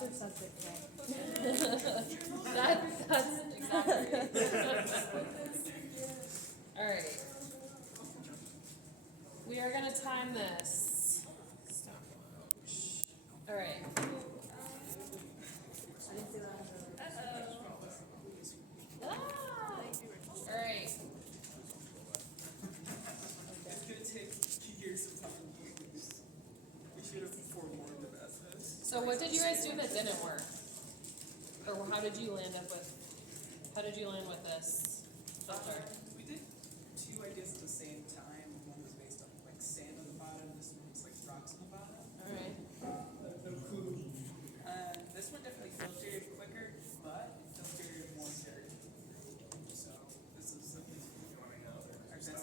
doctor says it today. That's exactly. All right. We are gonna time this. Stopwatch. All right. Ah! All right. It's gonna take years of time. We should have forewarned about this. So what did you guys do that didn't work? Or how did you land with this filter? We did two ideas at the same time. One was based on like sand on the bottom. This one was like rocks on the bottom. All right. This one definitely filtered quicker, but it filtered more dirt. So this is our best bet.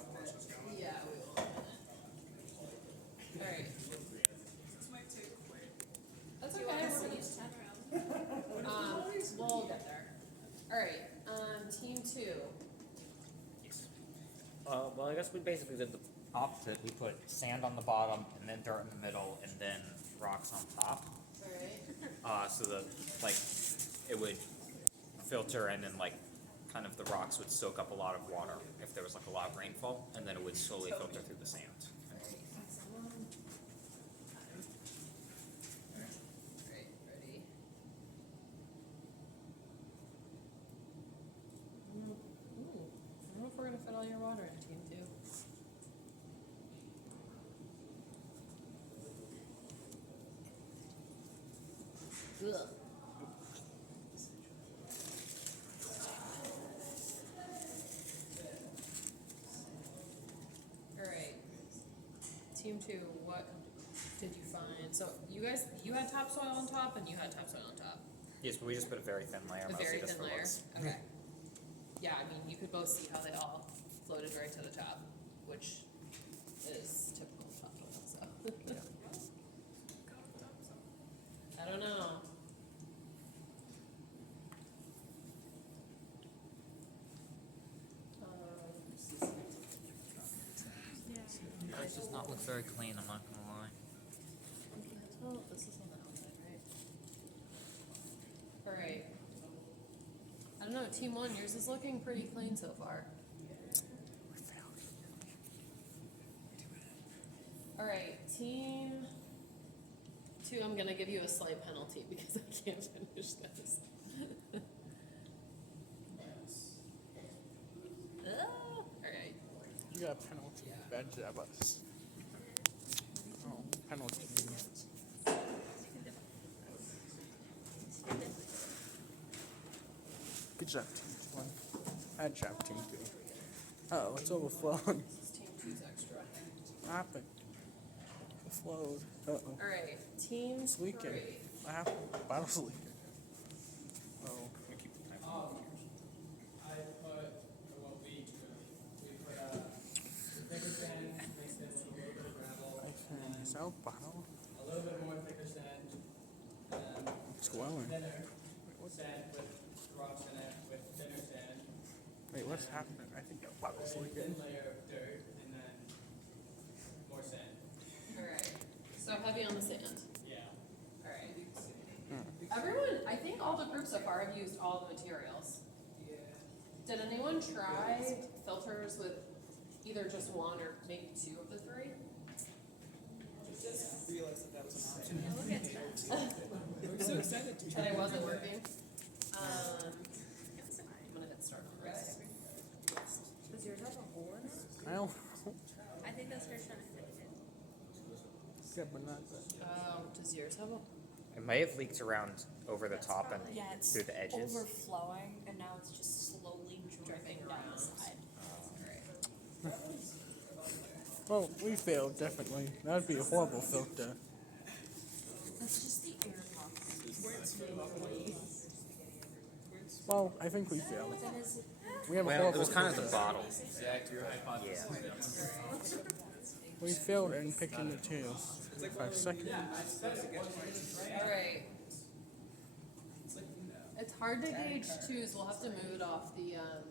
Yeah, we will. All right. This might take quick. That's okay. We'll get there. All right. Team 2. Well, I guess we basically did the opposite. We put sand on the bottom, and then dirt in the middle, and then rocks on top. All right. So that like it would filter, and then like kind of the rocks would soak up a lot of water if there was like a lot of rainfall, and then it would slowly filter through the sand. Right, ready. Ooh. I don't know if we're gonna fit all your water in team 2. Ugh. All right. Team 2, what did you find? So you had topsoil on top and you had topsoil on top. Yes, but we just put a very thin layer. A mostly very just thin for layer. looks. Okay. Yeah, I mean, you could both see how they all floated right to the top, which is typical topsoil. So I don't know. This does not look very clean. I'm not gonna lie. Well, this is on the outside, right? All right. I don't know, team 1, yours is looking pretty clean so far. All right, team 2, I'm gonna give you a slight penalty because I can't finish this. All right. You got a penalty. Bad job, us. Oh, penalty. Good job, team 1. Bad job, team 2. Oh, it's overflowing. This is team 2's extra. What happened? It flowed. Uh-oh. All right, team It's leaking. 3. What happened? Bottle's leaking. Oh. We keep the time. I put we put thicker sand, mixed in with a little bit of gravel, Is that a bottle? a little bit more thicker sand, It's glowing. thinner sand with rocks in it, with thinner sand, Wait, what's happening? I think that bottle's a leaking. thin layer of dirt, and then more sand. All right, so heavy on the sand. Yeah. All right. Everyone, I think all the groups so far have used all the materials. Yeah. Did anyone try filters with either just one or maybe 2 of the 3? Just realized that was an option. We're so excited to That it wasn't working? I'm gonna hit start on this. Does yours have a hole in it? I don't I think that's her trying to fix it. Yeah, but not that. Does yours have a? It may have leaked around over the top and Yeah, it's through the edges. overflowing, and now it's just slowly dripping down the side. Well, we failed, definitely. That would be a horrible filter. That's just the air pump. Well, I think we failed. Then is We have a Well, it horrible was kind of the filter. bottle. Exact, your hypothesis. Yeah. We failed in picking the 2. 5 seconds. All right. It's hard to gauge 2s. We'll have to move it off the a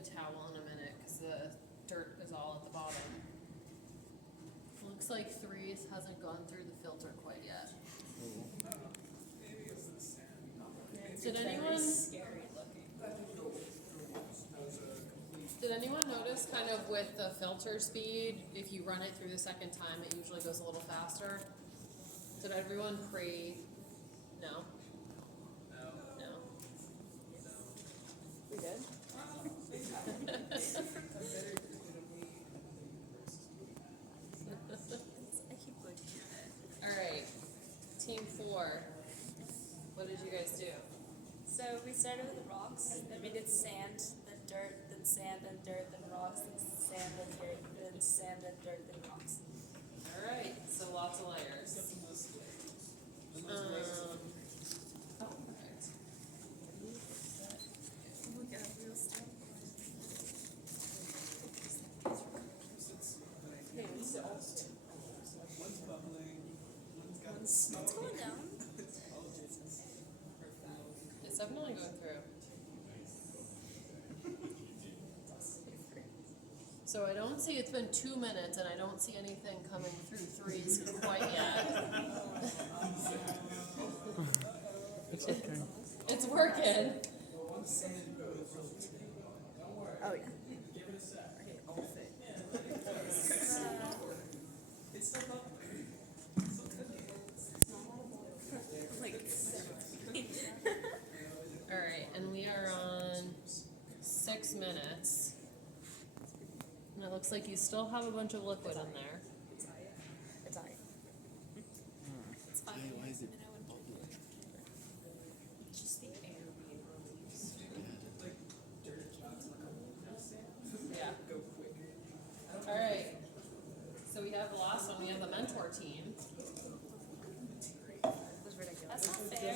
towel in a minute because the dirt is all at the bottom. Looks like 3s hasn't gone through the filter quite yet. Did Very anyone, scary looking. did anyone notice kind of with the filter speed, if you run it through the second time, it usually goes a little faster? Did everyone no? No? We did? I keep looking at it. Alright, team 4, what did you guys do? So we started with the rocks, then we did sand, then dirt, then sand, then dirt, then rocks, then sand, then dirt, then sand, then dirt, then rocks. Alright, so lots of layers. Oh, perfect. Oh my god, real stuff. One's bubbling, one's got What's going down? It's definitely going through. So I don't see, it's been 2 minutes and I don't see anything coming through threes quite yet. It's okay. It's working. Oh yeah. It's still bubbling. Alright, and we are on 6 minutes. And it looks like you still have a bunch of liquid in there. It's alright. It's fine. Why is it And I wouldn't drink it. It's just the air being released. Like dirt clouds in a couple of Yeah. go quick. Alright. So we have the last one, we have the mentor team. That's not fair.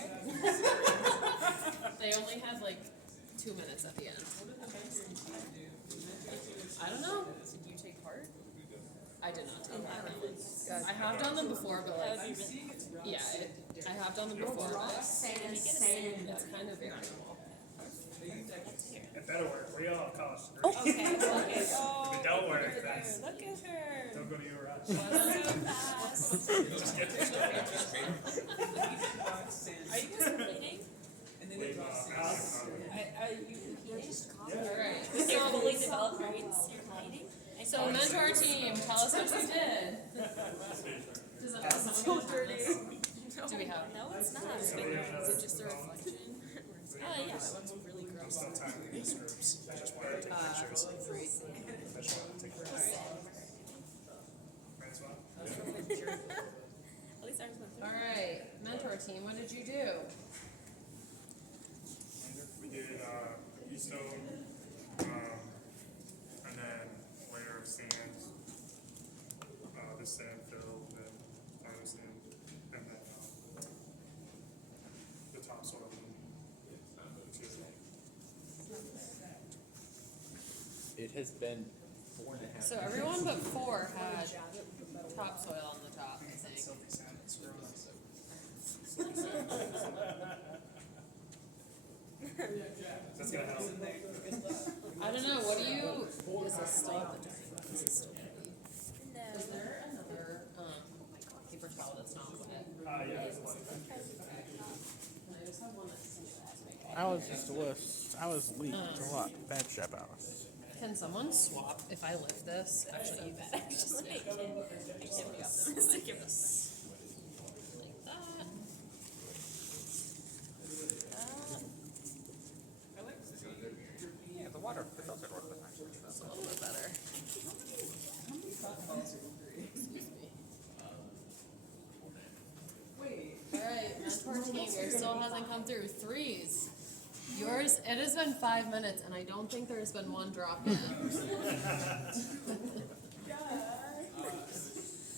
They only had like 2 minutes at the end. I don't know. Did you take part? I did not take part. Good. I have done them before, but That like, would be really yeah, I have done them before, but sand. it's kind of variable. It better work. We all have college degrees. Okay, okay. Oh, If it don't work, look at her. that's, Look at her. don't go to URI. So fast. Just get this. Sand. Are you guys completing? And then Leave, it drops sand. out. Are you completing? Alright. With your fully developed brains, you're completing? So mentor team, tell us what you did. Does it have someone so dirty? Do we have? No, it's not. Is it just a reflection? Oh, yeah. That one's really I'm gross. still tying these groups. I just wanted to take pictures. I just wanted to take pictures. Might as well. At least ours went through. Alright, mentor team, what did you do? We did, keystone, and then layer of sand, this sand filled, then final sand, and then, the topsoil. It has been 4.5. So everyone but 4 had topsoil on the top, I think. Silky sand, it's gross. That's gonna help. I don't know, what do you, is this still, this is still pretty. No. Is there another, paper towel that's not wet? Yeah, there's one. Can I just have one that's I was leaked a lot. Bad shop house. Can someone swap if I lift this? Actually, you bet. Just like, Swap this like this. Like that. Yeah, the water, the filtered water was actually. That's a little bit better. Alright, mentor team, yours still hasn't come through. 3s. Yours, it has been 5 minutes and I don't think there's been one drop yet.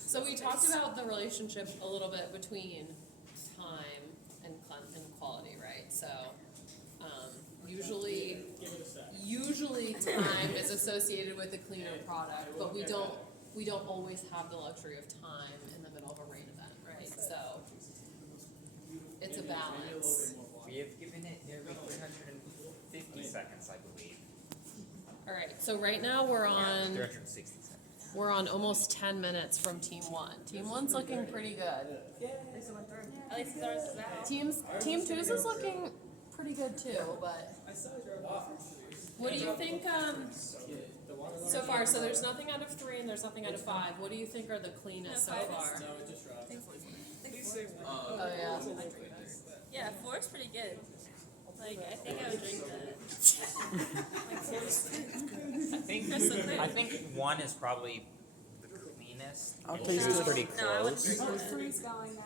So we talked about the relationship a little bit between time and quality, right? So, usually time is associated with a cleaner product, but we don't always have the luxury of time in the middle of a rain event, right? So, it's a balance. We have given it nearly 350 seconds, I believe. Alright, so right now we're on 360 seconds. We're on almost 10 minutes from Team 1. Team 1's looking pretty good. At least ours is out. Team 2's is looking pretty good too, but I saw it drove off. what do you think, so far, so there's nothing out of 3 and there's nothing out of 5, what do you think are the cleanest so No, 5 is far? Please say one. Oh, yeah. Yeah, 4 is pretty good. Like, I think I would drink that. Like, 4 is crystal clear. I think 1 is probably the cleanest. I'll and taste 2 is it. pretty No, I wouldn't close. drink that. Three's going now.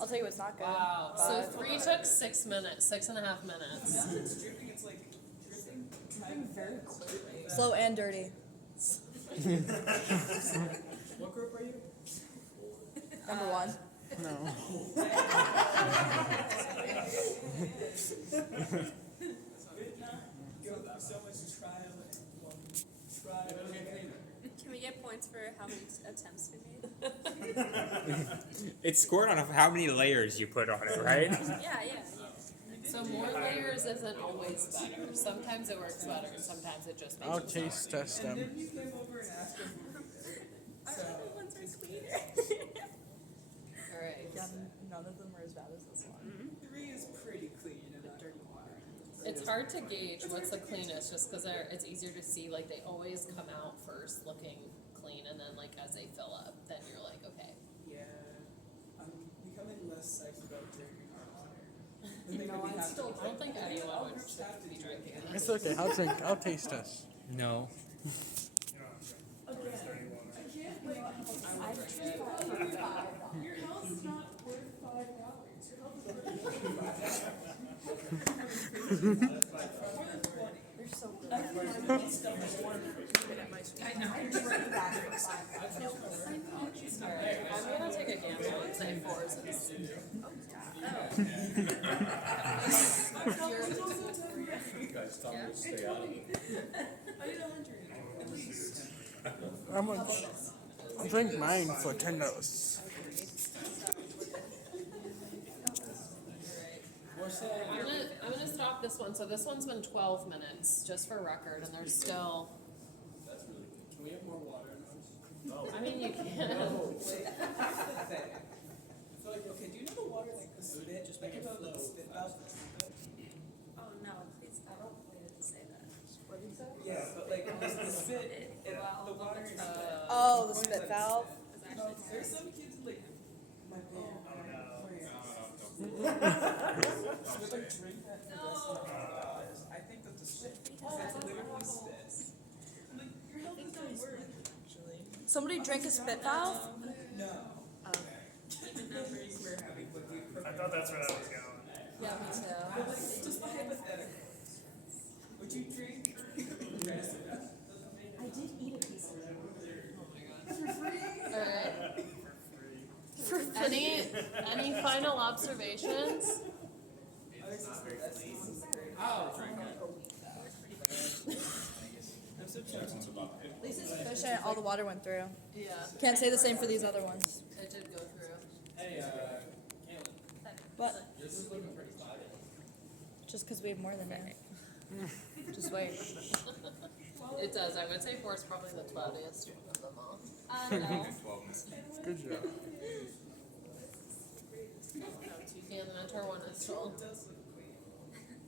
I'll tell you what's not good. Wow, so 5. 3 took 6 minutes, 6.5 minutes. Now it's dripping, it's like dripping. Dripping very clearly. Slow and dirty. What group are you? Number 1. No. Go through so much trial and Can we get points for how many attempts we made? It's scored on how many layers you put on it, right? Yeah. So more layers isn't always better, sometimes it works better, and sometimes it just makes I'll it sour. taste test And them. then you came over and asked them. Our other ones are cleaner. Alright, Yeah, none of them are as bad as this one. 3 is pretty clean and not dirty water. it's hard to gauge what's the cleanest, just cause it's easier to see, like, they always come out first looking clean, and then, like, as they fill up, then you're like, okay. Yeah. I'm becoming less psyched about drinking our water. The thing that we have to I don't think anyone all would groups have to be drink drinking it. it. It's okay. I'll drink. I'll taste test. No. Yeah, okay. Dirty water. I would drink it. Your health is not worth $5. Your health is worth $25. More than 20. They're so good. Alright, I'm gonna take a gamble and say 4 is How much? I'll drink mine for $10. I'm gonna stop this one, so this one's been 12 minutes, just for record, and there's still, Can we have more water in those? I mean, you can. I feel like, okay, do you know the water like the spit? Just think about like the spit valve. Oh no, please, I don't want to say that. What did you say? Yeah, but like the spit, the water is Oh, the spit valve. There's some kids like my band. Would like drink that for the rest of their lives. I think that the spit, that's literally spit. I'm like, your health is not worth it, actually. Somebody drank a spit valve? No. Oh. Even numbers we're having would be perfect. I thought that's where that was going. Yeah, me too. But like, just the hypothetical. Would you drink the rest of that? I did eat a piece of it. Alright. Any final observations? I'm so tempted to At least it's efficient. All the water went through. Yeah, Can't say the same for these other ones. it did go through. Hey, But this is looking pretty cloudy. just because we have more than you. Just wait. It does, I would say 4 is probably the cloudiest one of them all. No. Good job. Yeah, the mentor one is full. It does look clean.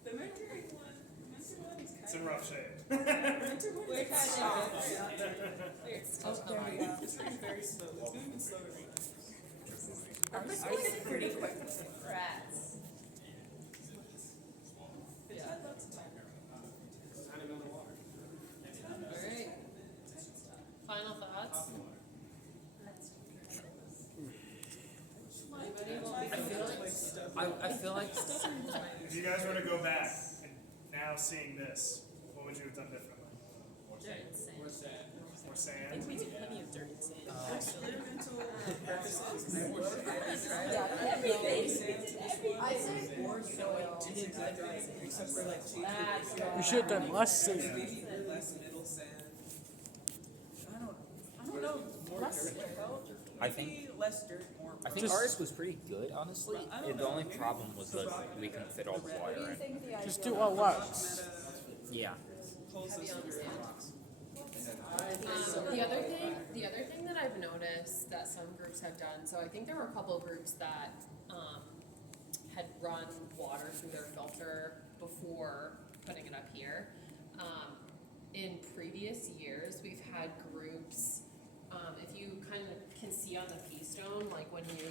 The mentoring one is It's kind in rough shape. of, mentor one We're is kind soft. of Oh, there we go. It's moving very slow. It's moving slower than us. This was pretty quick. Rats. It's had lots of time. Alright. Final thoughts? I feel like If you guys were to go back and now seeing this, what would you have done differently? More sand? We do plenty of dirt and sand. Experimental purposes, I would except for like We should have done less sand. maybe less middle sand. I don't know. More dirt would help. I think- Maybe less dirt, more. I think Just- ours was pretty good, honestly. I don't The know, only maybe problem was that we couldn't fit all the water in. Just do a lot. Yeah. Pulls us through rocks. The other thing that I've noticed that some groups have done, so I think there were a couple groups that had run water through their filter before putting it up here. In previous years, we've had groups, if you kind of can see on the pea stone, like when you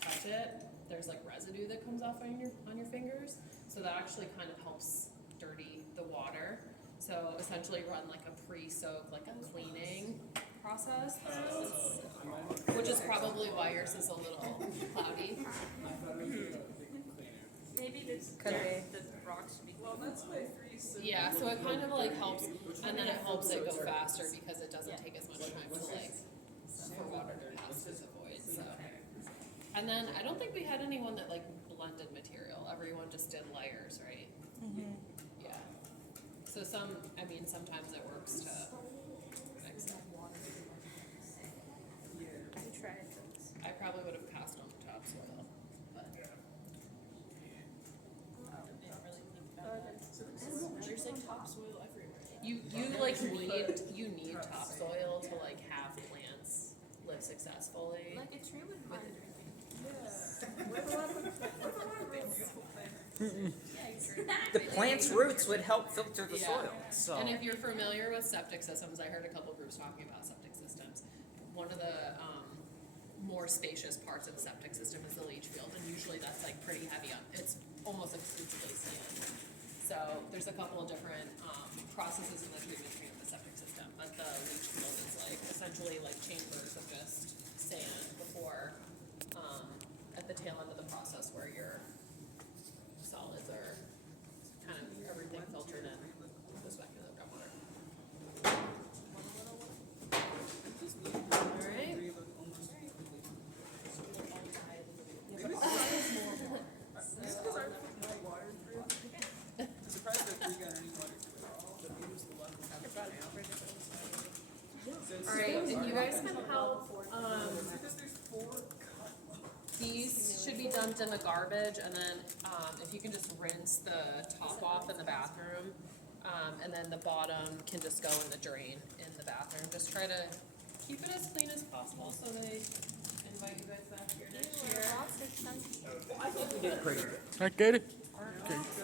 touch it, there's like residue that comes off on your fingers. So that actually kind of helps dirty the water. So essentially run like a pre-soak, like a cleaning process through, which is probably why yours is a little cloudy. Maybe the Could dirt, the rocks should be. Well, that's why 3 is so. Yeah, so it kind of like helps, and then it helps it go faster because it doesn't take as much time to like, for water to pass through the void, so. And then I don't think we had anyone that like blended material, everyone just did layers, right? Yeah. So sometimes it works to mix it. I tried those. I probably would have passed on topsoil, but. There's like topsoil everywhere. You need topsoil to like have plants live successfully. Like a tree would mind everything. The plant's roots would help filter the Yeah. soil, so. And if you're familiar with septic systems, I heard a couple groups talking about septic systems. One of the more spacious parts of the septic system is the leach field, and usually that's like pretty heavy up. It's almost exclusively sand. So there's a couple of different processes in the treatment of the septic system, but the leach field is like essentially like chambers of just sand before at the tail end of the process where your solids are kind of everything filtered in goes back into the groundwater. All right. Maybe it's because I put no water through. I'm surprised that we got any water through at all. But maybe it's the one that has the dam. All right, and you guys can help. Because there's 4 cut. These should be dumped in the garbage, and then if you can just rinse the top off in the bathroom, and then the bottom can just go in the drain in the bathroom. Just try to keep it as clean as possible so they invite you guys back here next year. I think we did pretty good. Not good? Okay.